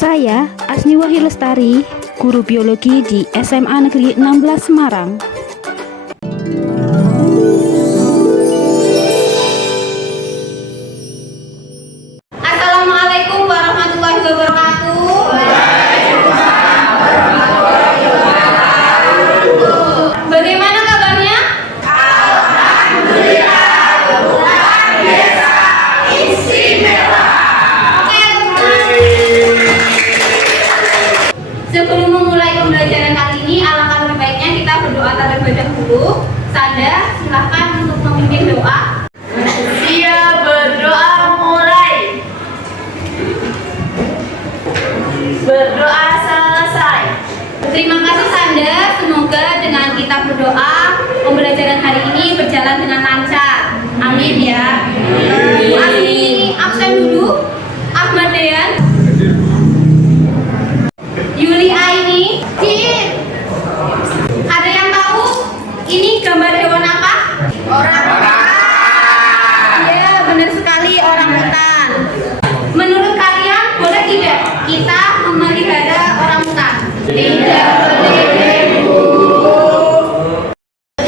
Saya Asniwahi Lestari, guru biologi di SMA Negeri 16 Semarang. Assalamualaikum warahmatullahi wabarakatuh. Bagaimana kabarnya? Alhamdulillah, luar biasa istimewa. Sebelum memulai pembelajaran kali ini, alangkah lebih baiknya kita berdoa terlebih dahulu. Sanda, silahkan untuk memimpin doa. Siap, berdoa mulai. Berdoa selesai. Terima kasih Sanda, semoga dengan kita berdoa pembelajaran hari ini berjalan dengan lancar. Amin ya. Asli absen dulu. Ahmad Dean, Yuli Aini. Ada yang tahu ini gambar hewan apa? Orang utan. Ya, benar sekali, orang utan. Menurut kalian boleh tidak kita memelihara orang utan? Tidak boleh, Bu.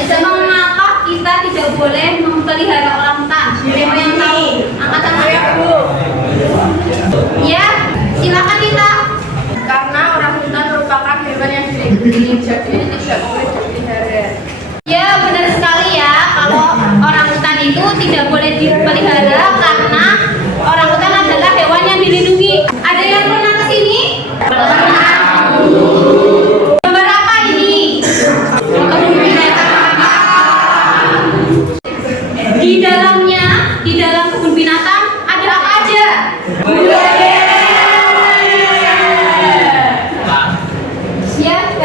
Mengapa kita tidak boleh memelihara orang utan? Siapa yang tahu? Angkat tangan. Bu. Ya, silakan kita. Karena orang utan merupakan hewan yang dilindungi, jadi tidak boleh dipelihara. Ya, benar sekali ya. Kalau orang utan itu tidak boleh dipelihara karena orang utan adalah hewan yang dilindungi. Ada yang pernah ke sini? Pernah. Gambar apa ini? Kebun binatang. Di dalam kebun binatang ada apa aja? Siap,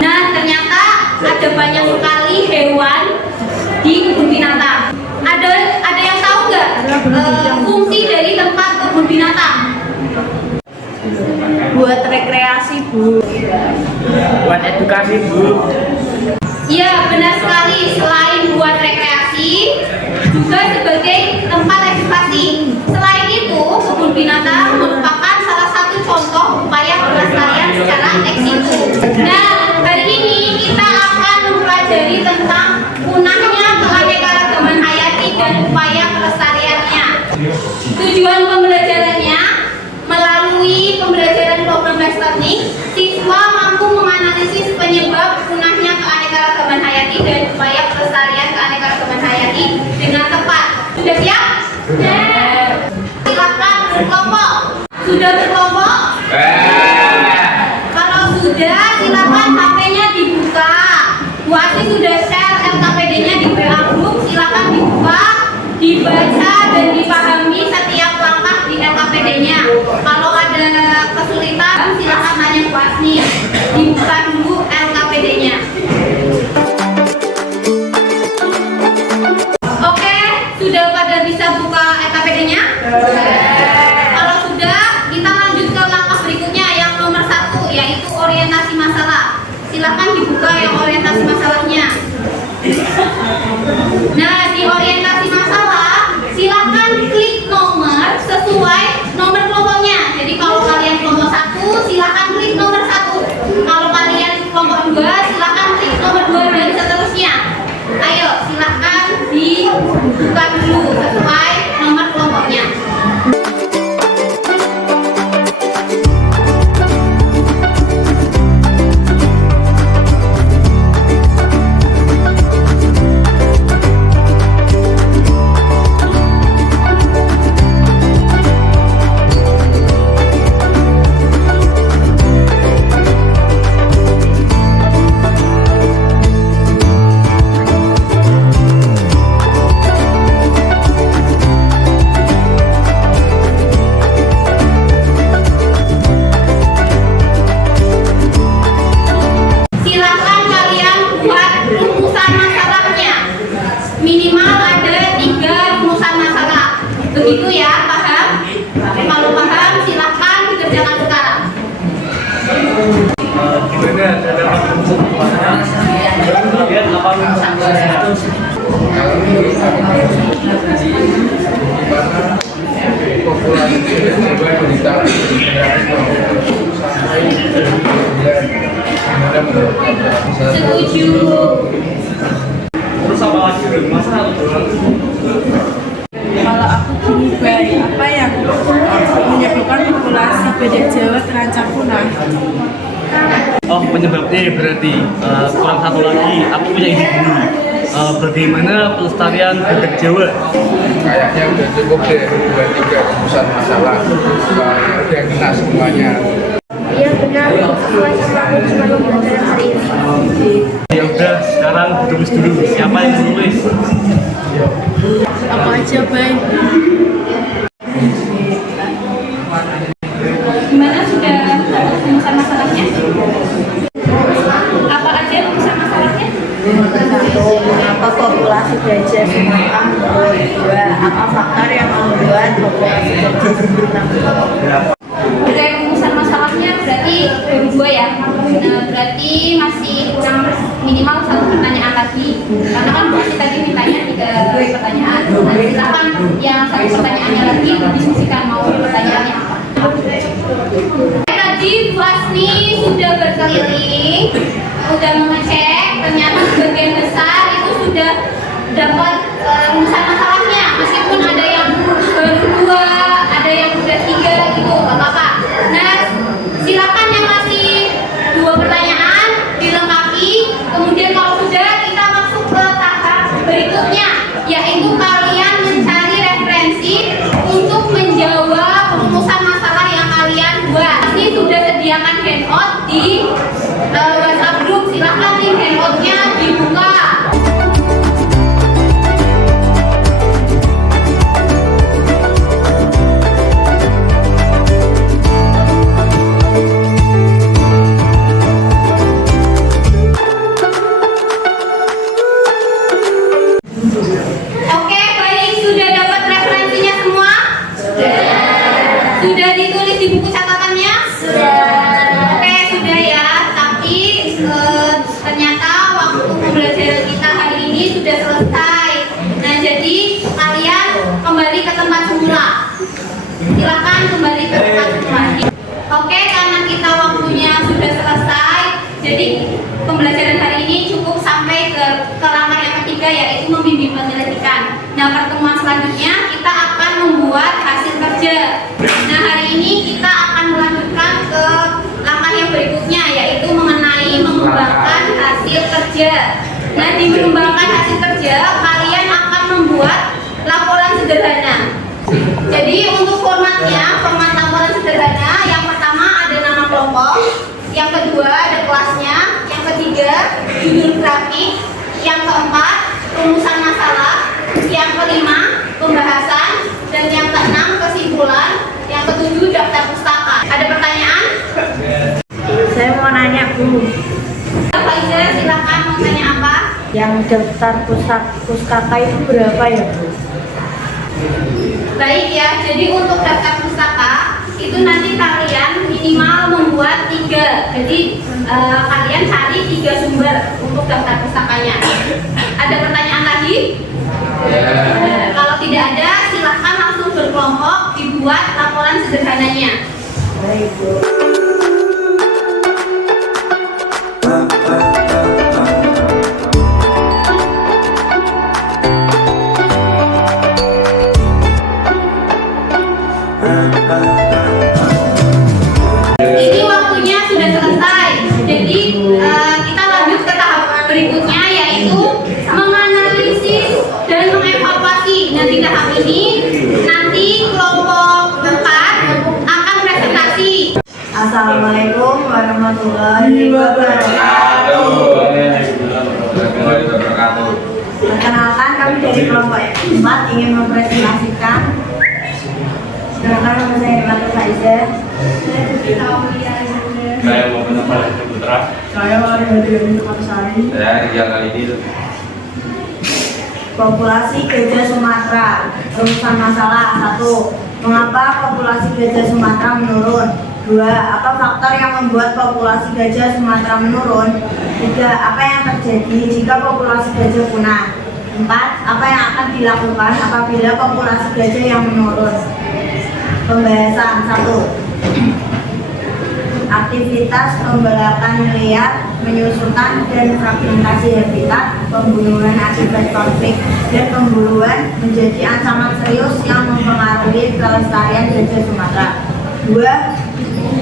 Nah, ternyata ada banyak sekali hewan di kebun binatang. Ada yang tahu nggak fungsi dari tempat kebun binatang? Buat rekreasi, Bu. Buat edukasi, Bu. Ya, benar sekali. Selain buat rekreasi, juga sebagai tempat edukasi. Selain itu, kebun binatang merupakan salah satu contoh upaya pelestarian secara ex situ. Nah, hari ini kita akan mempelajari tentang punahnya keanekaragaman hayati dan upaya pelestariannya. Tujuan pembelajarannya, melalui pembelajaran problem based learning, siswa mampu menganalisis penyebab punahnya keanekaragaman hayati dan upaya pelestarian keanekaragaman hayati dengan tepat. Sudah siap? Silakan berkelompok. Sudah berkelompok? Kalau sudah, silakan HP-nya dibuka. Bu Asri sudah share LKPD-nya di WA group. Silakan dibuka, dibaca dan dipahami setiap langkah di LKPD-nya. Kalau ada kesulitan, silakan tanya Bu Asri. Dibuka dulu LKPD-nya. Oke, sudah pada bisa buka LKPD-nya? Kalau sudah, kita lanjut ke langkah berikutnya yang nomor 1, yaitu orientasi masalah. Silakan dibuka yang orientasi masalahnya. Nah, di orientasi masalah, silakan klik nomor sesuai nomor kelompoknya. Jadi kalau kalian kelompok 1, silakan klik nomor 1. Kalau kalian kelompok 2, silakan klik nomor 2 dan seterusnya. Ayo, silakan dibuka dulu sesuai nomor kelompoknya. Silakan kalian buat rumusan masalahnya. Minimal ada 3 rumusan masalah. Begitu ya, paham? Kalau paham, silakan dikerjakan sekarang. populasi Setuju. Terus apa lagi? Masa harus doang? Kalau aku gini baik, apa yang menyebabkan populasi badak Jawa terancam punah? Oh, penyebabnya berarti kurang satu lagi. Aku punya ide dulu. Bagaimana pelestarian badak Jawa? Kayaknya udah cukup deh 2-3 rumusan masalah. Soalnya udah kena semuanya. Iya benar, sesuai sama rumusan pembelajaran hari ini. Ya udah, sekarang tulis dulu. Siapa yang menulis? Apa aja baik? Gimana, sudah dapat rumusan masalahnya? Apa aja rumusan masalahnya? Mengapa populasi gajah Sumatera menurun? 2. Apa faktor yang membuat populasi gajah Sumatera menurun? Oke, rumusan masalahnya berarti baru 2 ya. Nah, berarti masih kurang minimal 1 pertanyaan lagi. Karena kan masih tadi mintanya 3 pertanyaan. Nah, silakan yang 1 pertanyaannya lagi didiskusikan mau pertanyaannya apa. Tadi Bu Asni sudah berkeliling, sudah mengecek, ternyata sebagian besar itu sudah dapat rumusan masalahnya. Meskipun ada yang baru 2, ada yang udah 3 gitu, nggak apa-apa. Nah, silakan yang masih 2 pertanyaan dilengkapi. Kemudian kalau sudah, kita masuk ke tahap berikutnya, yaitu kalian mencari referensi untuk menjawab rumusan masalah yang kalian buat. Ini sudah sediakan handout di WhatsApp group. Silakan link handoutnya dibuka. Oke, baik. Sudah dapat referensinya semua? Sudah ditulis di buku catatannya? Oke, sudah ya. Tapi ternyata waktu pembelajaran kita hari ini sudah selesai. Nah, jadi kalian kembali ke tempat semula. Silakan kembali ke tempat semula. Oke, karena kita waktunya sudah selesai, jadi pembelajaran hari ini cukup sampai ke langkah yang ketiga, yaitu membimbing penyelidikan. Nah, pertemuan selanjutnya kita akan membuat hasil kerja. Nah, hari ini kita akan melanjutkan ke langkah yang berikutnya, yaitu mengenai mengembangkan hasil kerja. Nah, di mengembangkan hasil kerja, kalian akan membuat laporan sederhana. Jadi untuk formatnya, format laporan sederhana, yang pertama ada nama kelompok, yang kedua ada kelasnya, yang ketiga judul grafik, yang keempat rumusan masalah, yang kelima pembahasan, dan yang keenam kesimpulan, yang ketujuh daftar pustaka. Ada pertanyaan? Saya mau nanya Bu, Faiza, silakan mau tanya apa? yang daftar pustaka itu berapa ya Bu? Baik ya, jadi untuk daftar pustaka itu nanti kalian minimal membuat 3. Jadi kalian cari 3 sumber untuk daftar pustakanya. Ada pertanyaan lagi? Kalau tidak ada, silahkan langsung berkelompok dibuat laporan sederhananya. Baik Bu. Ini waktunya sudah selesai. Jadi kita lanjut ke tahap berikutnya, yaitu menganalisis dan mengevaluasi. Nah, di tahap ini nanti kelompok 4 akan presentasi. Assalamualaikum warahmatullahi wabarakatuh. Perkenalkan, kami dari kelompok 4 ingin mempresentasikan. Silakan, nama saya Irmata Faiza. Saya mau menambah Putra. Saya Wali dari Sari. Saya Rizal kali ini. Populasi gajah Sumatera. Rumusan masalah 1. Mengapa populasi gajah Sumatera menurun? 2. Apa faktor yang membuat populasi gajah Sumatera menurun? 3. Apa yang terjadi jika populasi gajah punah? 4. Apa yang akan dilakukan apabila populasi gajah yang menurun? Pembahasan 1. aktivitas pembalakan liar, menyusutan dan fragmentasi habitat, pembunuhan akibat konflik, dan pemburuan menjadi ancaman serius yang mempengaruhi kelestarian gajah Sumatera. 2.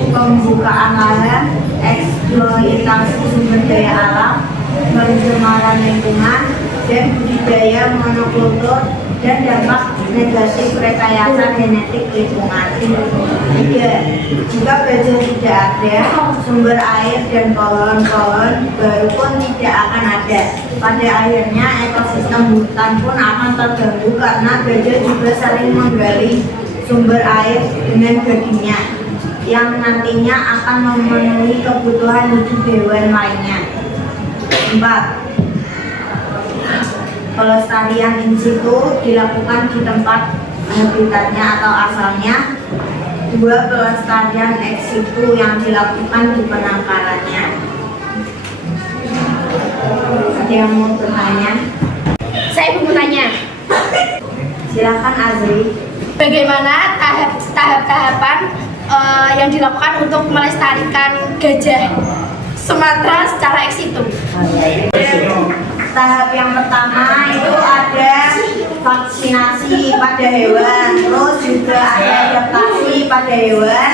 Pembukaan lahan, eksploitasi sumber daya alam, pencemaran lingkungan, dan budidaya monokultur dan dampak negatif rekayasa genetik lingkungan. 3. Jika gajah tidak ada, sumber air dan pohon-pohon baru pun tidak akan ada. Pada akhirnya ekosistem hutan pun akan terganggu karena gajah juga saling menggali sumber air dengan gadingnya yang nantinya akan memenuhi kebutuhan hidup hewan lainnya. 4. Pelestarian in situ dilakukan di tempat habitatnya atau asalnya. 2. Pelestarian ex situ yang dilakukan di penangkarannya. Ada yang mau bertanya? Saya mau tanya, Silakan Azri. bagaimana tahap-tahapan yang dilakukan untuk melestarikan gajah Sumatera secara ex situ? Tahap yang pertama itu ada vaksinasi pada hewan, terus juga ada adaptasi pada hewan.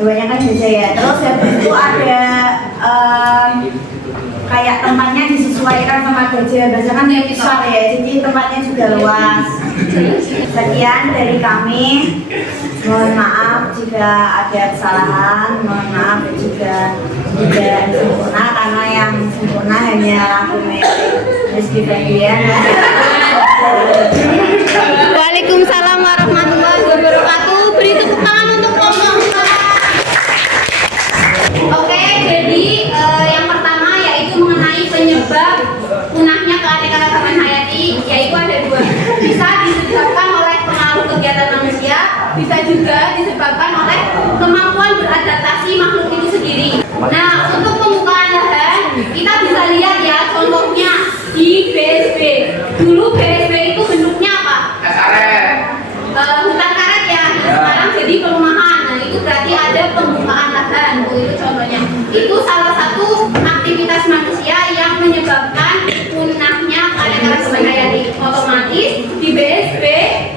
Hewannya kan gajah ya. Terus habis itu ada kayak tempatnya disesuaikan sama gajah. Biasanya kan dia besar ya, jadi tempatnya juga luas. Sekian dari kami. Mohon maaf jika ada kesalahan, mohon maaf jika tidak sempurna, karena yang sempurna hanya aku Rizky Febrian. Waalaikumsalam warahmatullahi wabarakatuh. Beri tepuk tangan untuk ngomong. Oke, jadi yang pertama yaitu mengenai penyebab punahnya keanekaragaman hayati, yaitu ada 2. Bisa disebabkan oleh pengaruh kegiatan manusia, bisa juga disebabkan oleh kemampuan beradaptasi makhluk itu sendiri. Nah, untuk pembukaan lahan, kita bisa lihat ya contohnya di BSB. Dulu BSB itu bentuknya apa? Hutan karet ya. Sekarang jadi perumahan. Nah, itu berarti ada pembukaan lahan. Itu contohnya. Itu salah satu aktivitas manusia yang menyebabkan punahnya keanekaragaman hayati. Otomatis di BSB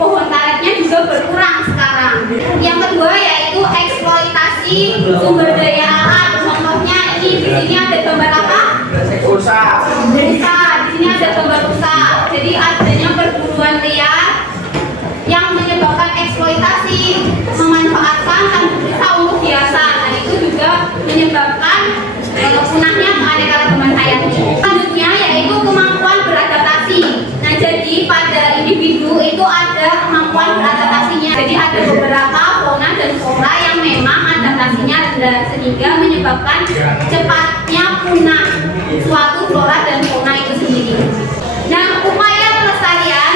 pohon karetnya juga berkurang sekarang. Yang kedua yaitu eksploitasi sumber daya alam. Contohnya ini di sini ada gambar apa? Rusa. Di sini ada gambar rusa. Jadi adanya perburuan liar yang menyebabkan eksploitasi, memanfaatkan tanaman rusa untuk hiasan. Nah, itu juga menyebabkan punahnya keanekaragaman hayati. Selanjutnya yaitu kemampuan beradaptasi. Nah, jadi pada individu itu ada kemampuan beradaptasinya. Jadi ada beberapa fauna dan flora yang memang adaptasinya rendah sehingga menyebabkan cepatnya punah suatu flora dan fauna itu sendiri. Nah, upaya pelestarian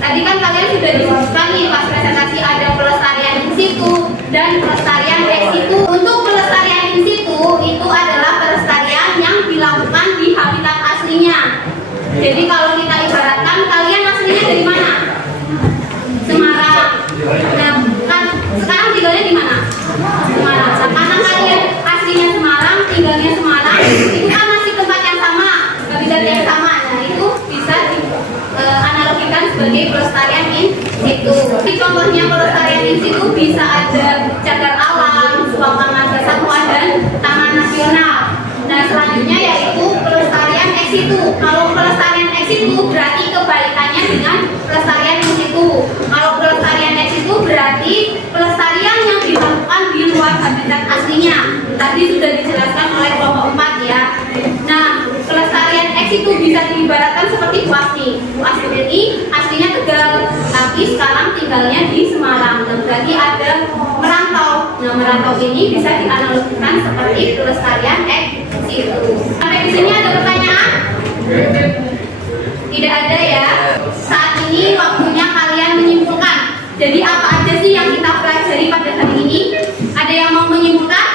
tadi kan kalian sudah disebutkan nih pas presentasi ada pelestarian in situ dan pelestarian ex situ. Untuk pelestarian in situ itu adalah pelestarian yang dilakukan di habitat aslinya. Jadi kalau kita ibaratkan kalian aslinya dari mana? Semarang. Nah, kan sekarang tinggalnya di mana? Semarang. Nah, karena kalian aslinya Semarang, tinggalnya Semarang, itu kan masih tempat yang sama, habitat yang sama. Nah, itu bisa analogikan sebagai pelestarian in situ. Di contohnya pelestarian in situ bisa ada cagar alam, suaka marga satwa dan taman nasional. Nah, selanjutnya yaitu pelestarian ex situ. Kalau pelestarian ex situ berarti kebalikannya dengan pelestarian in situ. Kalau pelestarian ex situ berarti pelestarian yang dilakukan di luar habitat aslinya. Tadi sudah dijelaskan oleh kelompok 4 ya. Nah, pelestarian ex situ bisa diibaratkan seperti Bu Asti. Bu Asti ini aslinya Tegal, tapi sekarang tinggalnya di Semarang. Dan berarti ada merantau. Nah, merantau ini bisa dianalogikan seperti pelestarian ex situ. Sampai di sini ada pertanyaan? Tidak ada ya. Saat ini waktunya kalian menyimpulkan. Jadi apa aja sih yang kita pelajari pada hari ini? Ada yang mau menyimpulkan?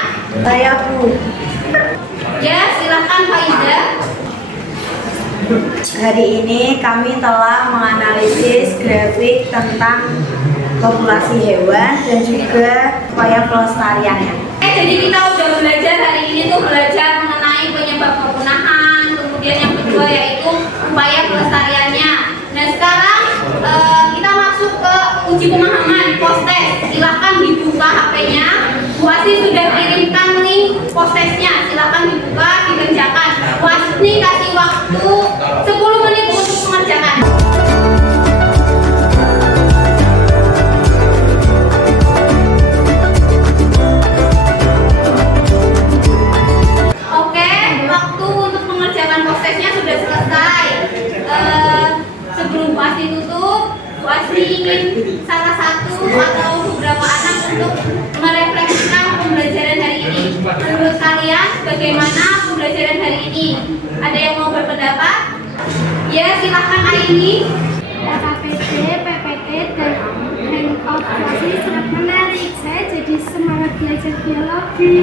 Saya Bu. Ya, silakan Pak Ida. Hari ini kami telah menganalisis grafik tentang populasi hewan dan juga upaya pelestariannya. Jadi kita udah belajar hari ini tuh belajar mengenai penyebab kepunahan, kemudian yang kedua yaitu upaya pelestariannya. Nah sekarang kita masuk ke uji pemahaman post-test. Silahkan dibuka HP-nya. Bu Asih sudah kirimkan link post-testnya. Silahkan dibuka, dikerjakan. Bu Asih kasih waktu 10 menit untuk mengerjakan. Oke, waktu untuk mengerjakan post-testnya sudah selesai. Sebelum Bu Asih tutup, Bu Asih ingin salah satu atau beberapa anak untuk merefleksikan pembelajaran hari ini. Menurut kalian, bagaimana pembelajaran hari ini? Ada yang mau berpendapat? Ya, silahkan Aini. KPD, PPT, dan hangout klasik sangat menarik. Saya jadi semangat belajar biologi.